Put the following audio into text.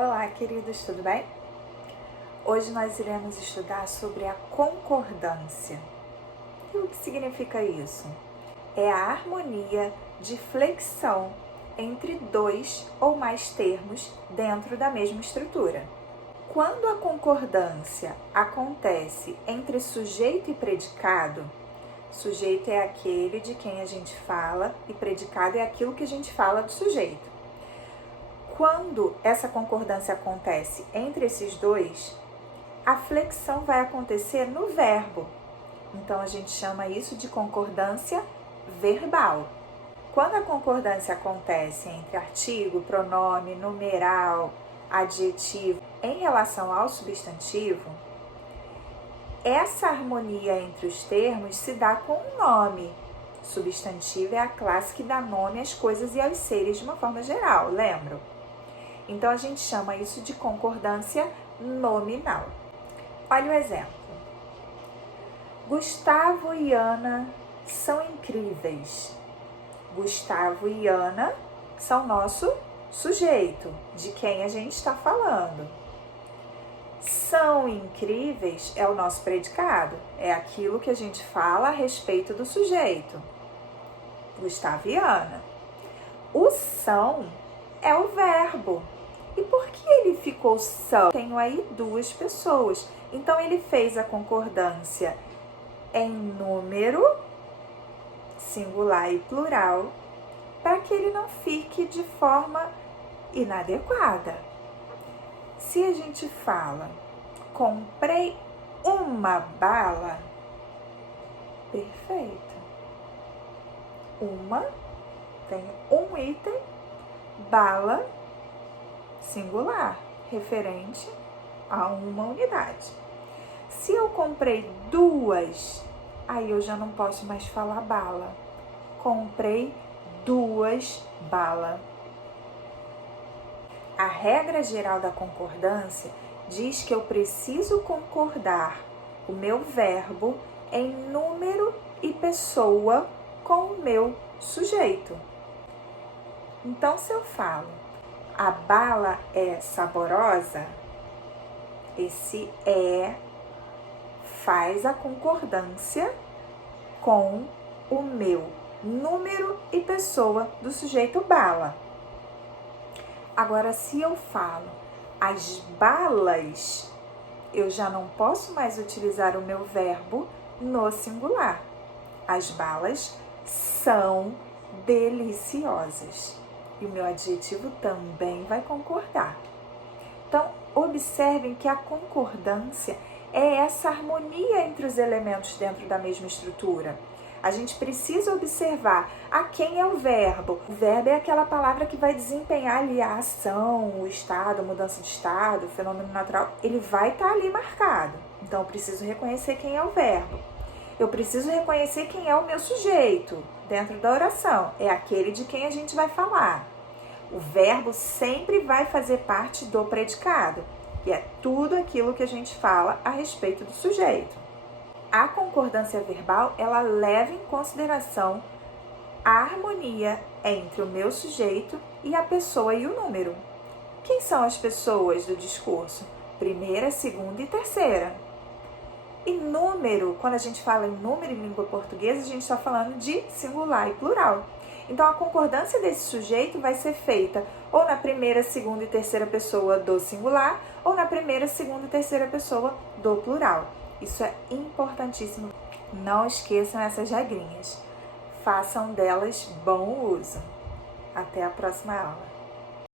Olá, queridos, tudo bem? Hoje nós iremos estudar sobre a concordância. E o que significa isso? É a harmonia de flexão entre dois ou mais termos dentro da mesma estrutura. Quando a concordância acontece entre sujeito e predicado, sujeito é aquele de quem a gente fala e predicado é aquilo que a gente fala do sujeito. Quando essa concordância acontece entre esses dois, a flexão vai acontecer no verbo. Então, a gente chama isso de concordância verbal. Quando a concordância acontece entre artigo, pronome, numeral, adjetivo, em relação ao substantivo, essa harmonia entre os termos se dá com um nome. Substantivo é a classe que dá nome às coisas e aos seres de uma forma geral, lembram? Então, a gente chama isso de concordância nominal. Olha o exemplo. Gustavo e Ana são incríveis. Gustavo e Ana são nosso sujeito, de quem a gente está falando. São incríveis é o nosso predicado, é aquilo que a gente fala a respeito do sujeito. Gustavo e Ana. O são é o verbo. E por que ele ficou são? Tenho aí duas pessoas. Então, ele fez a concordância em número, singular e plural, para que ele não fique de forma inadequada. Se a gente fala, comprei uma bala, perfeito. Uma, tem um item, bala, singular, referente a uma unidade. Se eu comprei duas, aí eu já não posso mais falar bala. Comprei duas balas. A regra geral da concordância diz que eu preciso concordar o meu verbo em número e pessoa com o meu sujeito. Então, se eu falo, a bala é saborosa, esse faz a concordância com o meu número e pessoa do sujeito bala. Agora, se eu falo as balas, eu já não posso mais utilizar o meu verbo no singular. As balas são deliciosas. E o meu adjetivo também vai concordar. Então, observem que a concordância é essa harmonia entre os elementos dentro da mesma estrutura. A gente precisa observar a quem é o verbo. O verbo é aquela palavra que vai desempenhar ali a ação, o estado, a mudança de estado, o fenômeno natural. Ele vai estar ali marcado. Então, eu preciso reconhecer quem é o verbo. Eu preciso reconhecer quem é o meu sujeito dentro da oração. É aquele de quem a gente vai falar. O verbo sempre vai fazer parte do predicado, que é tudo aquilo que a gente fala a respeito do sujeito. A concordância verbal, ela leva em consideração a harmonia entre o meu sujeito e a pessoa e o número. Quem são as pessoas do discurso? Primeira, segunda e terceira. E número, quando a gente fala em número em língua portuguesa, a gente está falando de singular e plural. Então, a concordância desse sujeito vai ser feita ou na primeira, segunda e terceira pessoa do singular, ou na primeira, segunda e terceira pessoa do plural. Isso é importantíssimo. Não esqueçam essas regrinhas. Façam delas bom uso. Até a próxima aula.